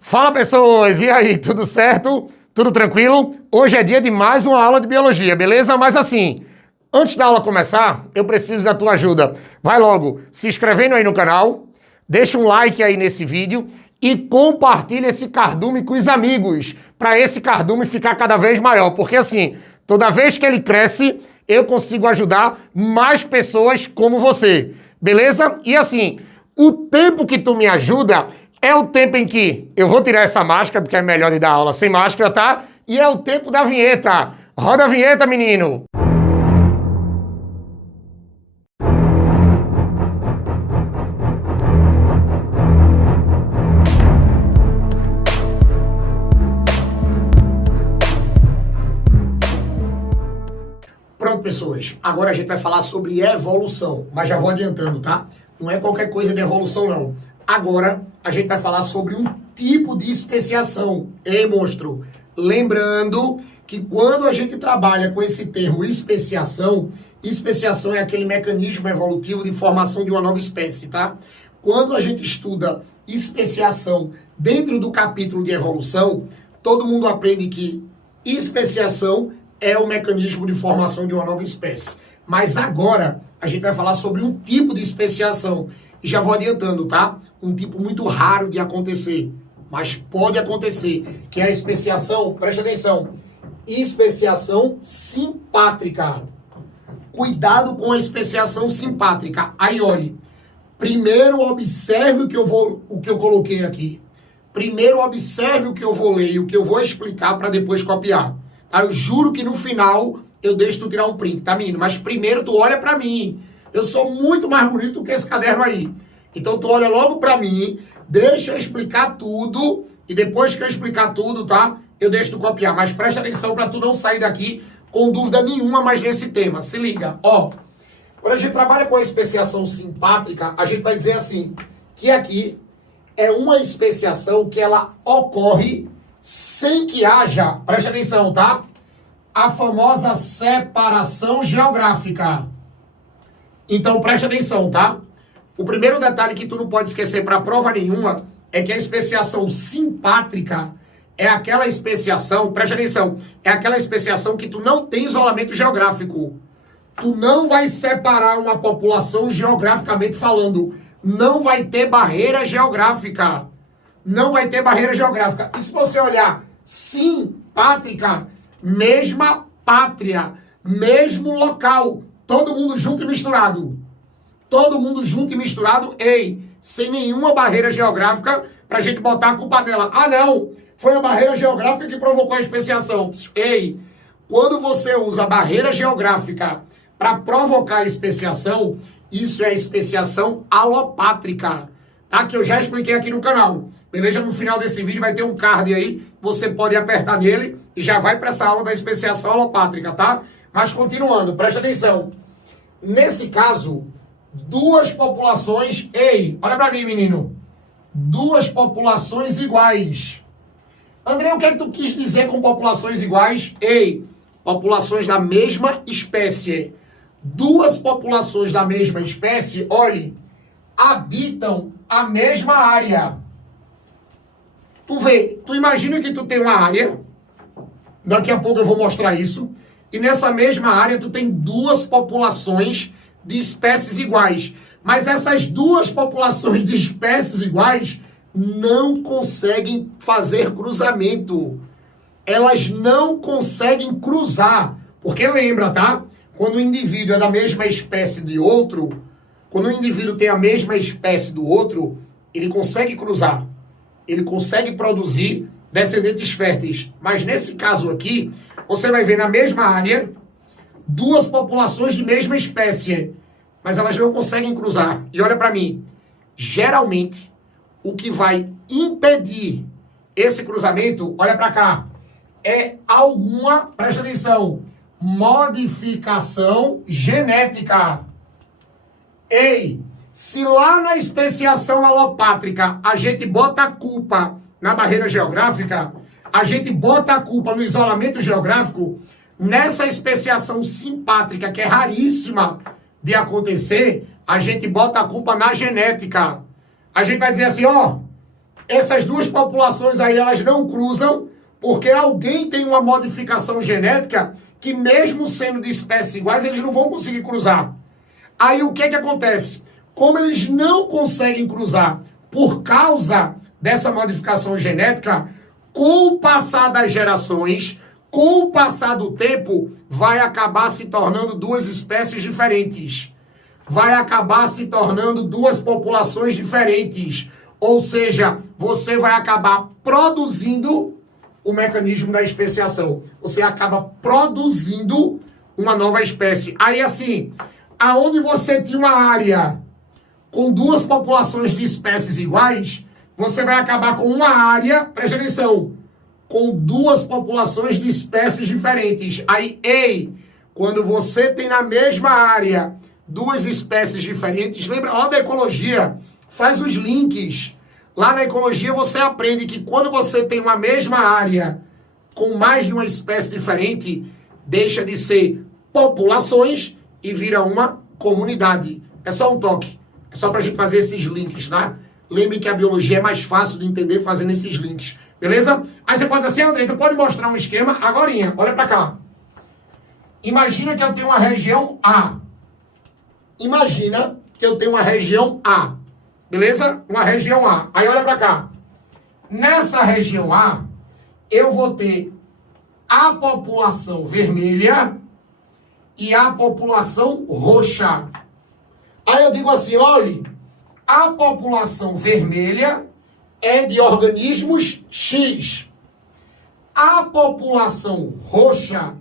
Fala, pessoas! E aí, tudo certo? Tudo tranquilo? Hoje é dia de mais uma aula de biologia, beleza? Mas assim, antes da aula começar, eu preciso da tua ajuda. Vai logo se inscrevendo aí no canal, deixa um like aí nesse vídeo e compartilha esse cardume com os amigos, para esse cardume ficar cada vez maior, porque assim, toda vez que ele cresce, eu consigo ajudar mais pessoas como você, beleza? E assim, o tempo que tu me ajuda é o tempo em que eu vou tirar essa máscara, porque é melhor de dar aula sem máscara, tá? E é o tempo da vinheta. Roda a vinheta, menino! Pronto, pessoas. Agora a gente vai falar sobre evolução, mas já vou adiantando, tá? Não é qualquer coisa de evolução, não. Agora a gente vai falar sobre um tipo de especiação. Ei, monstro! Lembrando que quando a gente trabalha com esse termo especiação, especiação é aquele mecanismo evolutivo de formação de uma nova espécie, tá? Quando a gente estuda especiação dentro do capítulo de evolução, todo mundo aprende que especiação é o mecanismo de formação de uma nova espécie. Mas agora a gente vai falar sobre um tipo de especiação. E já vou adiantando, tá? Um tipo muito raro de acontecer, mas pode acontecer, que é a especiação, preste atenção, especiação simpátrica. Cuidado com a especiação simpátrica. Aí, olhe, primeiro observe o que eu coloquei aqui. Primeiro observe o que eu vou ler e o que eu vou explicar para depois copiar. Eu juro que no final eu deixo tu tirar um print, tá, menino? Mas primeiro tu olha pra mim. Eu sou muito mais bonito do que esse caderno aí. Então tu olha logo pra mim, deixa eu explicar tudo, e depois que eu explicar tudo, tá? Eu deixo tu copiar. Mas presta atenção pra tu não sair daqui com dúvida nenhuma mais nesse tema. Se liga, ó. Quando a gente trabalha com a especiação simpátrica, a gente vai dizer assim, que aqui é uma especiação que ela ocorre sem que haja, preste atenção, tá? A famosa separação geográfica. Então, preste atenção, tá? O primeiro detalhe que tu não pode esquecer para prova nenhuma é que a especiação simpátrica é aquela especiação, preste atenção, é aquela especiação que tu não tem isolamento geográfico. Tu não vai separar uma população geograficamente falando. Não vai ter barreira geográfica. Não vai ter barreira geográfica. E se você olhar simpátrica, mesma pátria, mesmo local, todo mundo junto e misturado. Todo mundo junto e misturado, ei, sem nenhuma barreira geográfica pra gente botar a culpa nela. Ah, não, foi a barreira geográfica que provocou a especiação. Ei, quando você usa barreira geográfica para provocar a especiação, isso é especiação alopátrica, tá? Que eu já expliquei aqui no canal. Beleza? No final desse vídeo vai ter um card aí, você pode apertar nele e já vai para essa aula da especiação alopátrica, tá? Mas continuando, preste atenção. Nesse caso, duas populações, ei, olha para mim, menino. Duas populações iguais. André, o que é que tu quis dizer com populações iguais? Ei, populações da mesma espécie. Duas populações da mesma espécie, olhe, habitam a mesma área. Tu vê, tu imagina que tu tem uma área, daqui a pouco eu vou mostrar isso, e nessa mesma área tu tem duas populações de espécies iguais. Mas essas duas populações de espécies iguais não conseguem fazer cruzamento. Elas não conseguem cruzar. Porque lembra, tá? Quando o indivíduo é da mesma espécie de outro, quando o indivíduo tem a mesma espécie do outro, ele consegue cruzar. Ele consegue produzir descendentes férteis. Mas nesse caso aqui, você vai ver na mesma área duas populações de mesma espécie, mas elas não conseguem cruzar. E olha para mim, geralmente o que vai impedir esse cruzamento, olha para cá, é alguma, presta atenção, modificação genética. Ei, se lá na especiação alopátrica a gente bota a culpa na barreira geográfica, a gente bota a culpa no isolamento geográfico, nessa especiação simpátrica, que é raríssima de acontecer, a gente bota a culpa na genética. A gente vai dizer assim, ó, Essas duas populações aí, elas não cruzam, porque alguém tem uma modificação genética que mesmo sendo de espécies iguais, eles não vão conseguir cruzar. Aí o que acontece? Como eles não conseguem cruzar por causa dessa modificação genética, com o passar das gerações, com o passar do tempo, vai acabar se tornando duas espécies diferentes. Vai acabar se tornando duas populações diferentes. Ou seja, você vai acabar produzindo o mecanismo da especiação. Você acaba produzindo uma nova espécie. Aí assim, aonde você tinha uma área com duas populações de espécies iguais, você vai acabar com uma área, preste atenção, com duas populações de espécies diferentes. Aí, quando você tem na mesma área duas espécies diferentes, lembra lá da ecologia, faz os links. Lá na ecologia você aprende que quando você tem uma mesma área com mais de uma espécie diferente, deixa de ser populações e vira uma comunidade. É só um toque. É só pra gente fazer esses links, tá? Lembre que a biologia é mais fácil de entender fazendo esses links. Beleza? Aí você pode dizer assim, André, tu pode mostrar um esquema agorinha. Olha pra cá. Imagina que eu tenho uma região A. Imagina que eu tenho uma região A. Beleza? Uma região A. Aí olha pra cá. Nessa região A, eu vou ter a população vermelha e a população roxa. Aí eu digo assim, olha, a população vermelha é de organismos X. A população roxa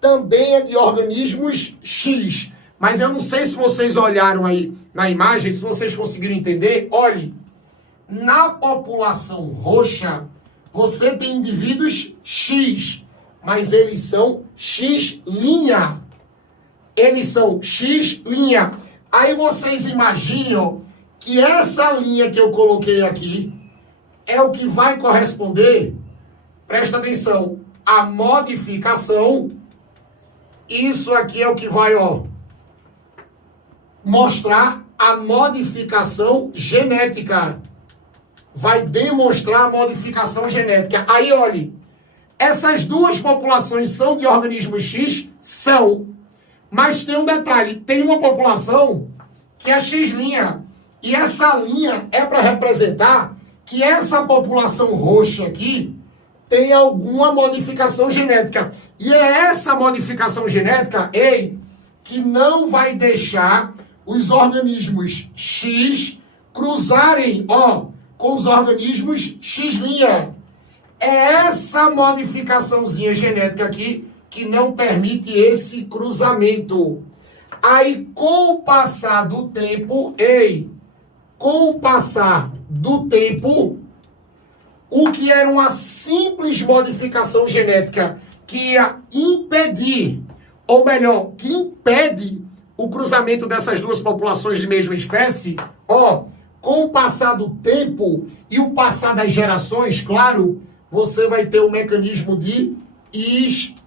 também é de organismos X. Mas eu não sei se vocês olharam aí na imagem, se vocês conseguiram entender. Olhe, na população roxa, você tem indivíduos X, mas eles são X'. Eles são X'. Aí vocês imaginam que essa linha que eu coloquei aqui é o que vai corresponder, presta atenção, a modificação. Isso aqui é o que vai, mostrar a modificação genética. Vai demonstrar a modificação genética. Aí, olhe, essas duas populações são de organismos X? São. Mas tem um detalhe, tem uma população que é X'. E essa linha é para representar que essa população roxa aqui tem alguma modificação genética. E é essa modificação genética, que não vai deixar os organismos X cruzarem, com os organismos X'. É essa modificaçãozinha genética aqui que não permite esse cruzamento. Aí, com o passar do tempo, com o passar do tempo, o que era uma simples modificação genética que ia impedir, ou melhor, que impede o cruzamento dessas duas populações de mesma espécie, com o passar do tempo e o passar das gerações, claro, você vai ter um mecanismo de especiação.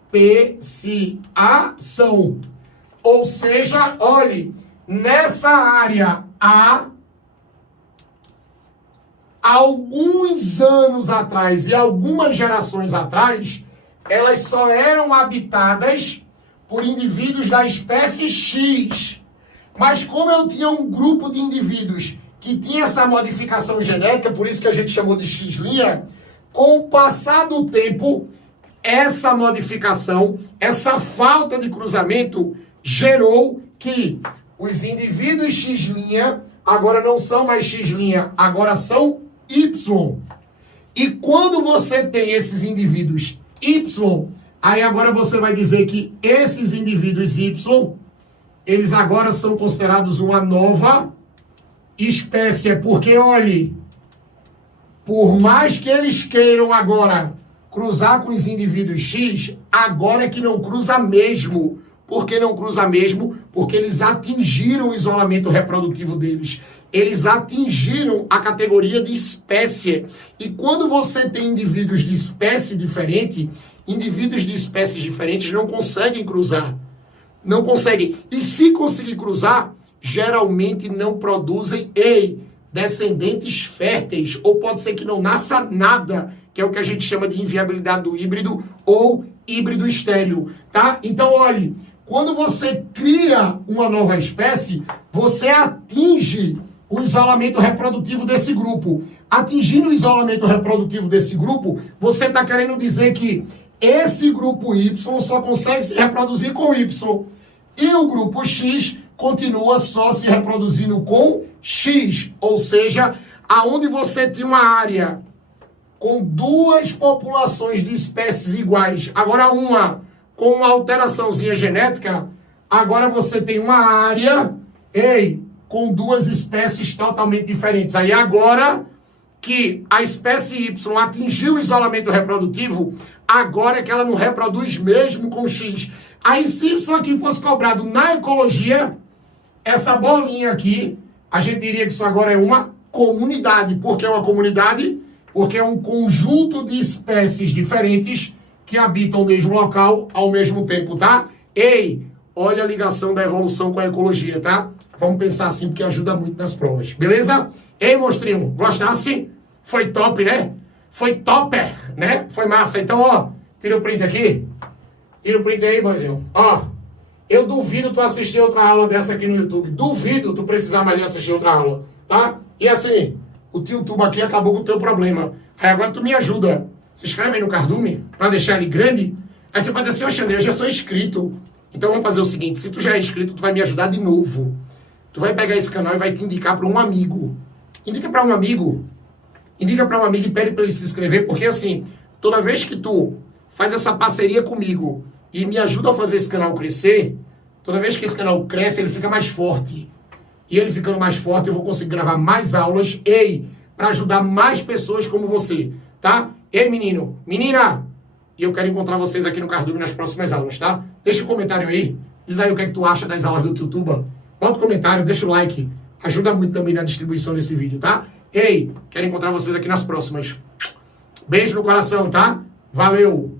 Ou seja, olhe, nessa área A, alguns anos atrás e algumas gerações atrás, elas só eram habitadas por indivíduos da espécie X. Mas como eu tinha um grupo de indivíduos que tinha essa modificação genética, por isso que a gente chamou de X', com o passar do tempo, essa modificação, essa falta de cruzamento, gerou que os indivíduos X' agora não são mais X', agora são Y. E quando você tem esses indivíduos Y, aí agora você vai dizer que esses indivíduos Y, eles agora são considerados uma nova espécie. Porque, olhe, por mais que eles queiram agora cruzar com os indivíduos X, agora é que não cruza mesmo. Por que não cruza mesmo? Porque eles atingiram o isolamento reprodutivo deles. Eles atingiram a categoria de espécie. E quando você tem indivíduos de espécie diferente, indivíduos de espécies diferentes não conseguem cruzar. Não conseguem. E se conseguir cruzar, geralmente não produzem, descendentes férteis, ou pode ser que não nasça nada, que é o que a gente chama de inviabilidade do híbrido ou híbrido estéril, tá? Então, olhe, quando você cria uma nova espécie, você atinge o isolamento reprodutivo desse grupo. Atingindo o isolamento reprodutivo desse grupo, você está querendo dizer que esse grupo Y só consegue se reproduzir com Y. E o grupo X continua só se reproduzindo com X. Ou seja, aonde você tinha uma área com duas populações de espécies iguais, agora uma com uma alteraçãozinha genética, agora você tem uma área, com duas espécies totalmente diferentes. Aí agora que a espécie Y atingiu o isolamento reprodutivo, agora é que ela não reproduz mesmo com X. Aí se isso aqui fosse cobrado na ecologia, essa bolinha aqui, a gente diria que isso agora é uma comunidade. Por que é uma comunidade? Porque é um conjunto de espécies diferentes que habitam o mesmo local ao mesmo tempo, tá? Olha a ligação da evolução com a ecologia, tá? Vamos pensar assim, porque ajuda muito nas provas, beleza? Monstrinho, gostasse? Foi top, né? Foi topper, né? Foi massa. Então, ó, tira o print aqui. Tira o print aí, boizinho. Ó, eu duvido tu assistir outra aula dessa aqui no YouTube. Duvido tu precisar mais de assistir outra aula, tá? E assim, o YouTube aqui acabou com o teu problema. Aí agora tu me ajuda. Se inscreve aí no Cardume, pra deixar ele grande. Aí você pode dizer assim, Xandre, eu já sou inscrito. Então vamos fazer o seguinte, se tu já é inscrito, tu vai me ajudar de novo. Tu vai pegar esse canal e vai te indicar para um amigo. Indica para um amigo. Indica para um amigo e pede para ele se inscrever, porque assim, toda vez que tu faz essa parceria comigo e me ajuda a fazer esse canal crescer, toda vez que esse canal cresce, ele fica mais forte. E ele ficando mais forte, eu vou conseguir gravar mais aulas, para ajudar mais pessoas como você, tá? Menino, menina, e eu quero encontrar vocês aqui no Cardume nas próximas aulas, tá? Deixa um comentário aí, diz aí o que é que tu acha das aulas do YouTube. Bota um comentário, deixa o like, ajuda muito também na distribuição desse vídeo, tá? Quero encontrar vocês aqui nas próximas. Beijo no coração, tá? Valeu!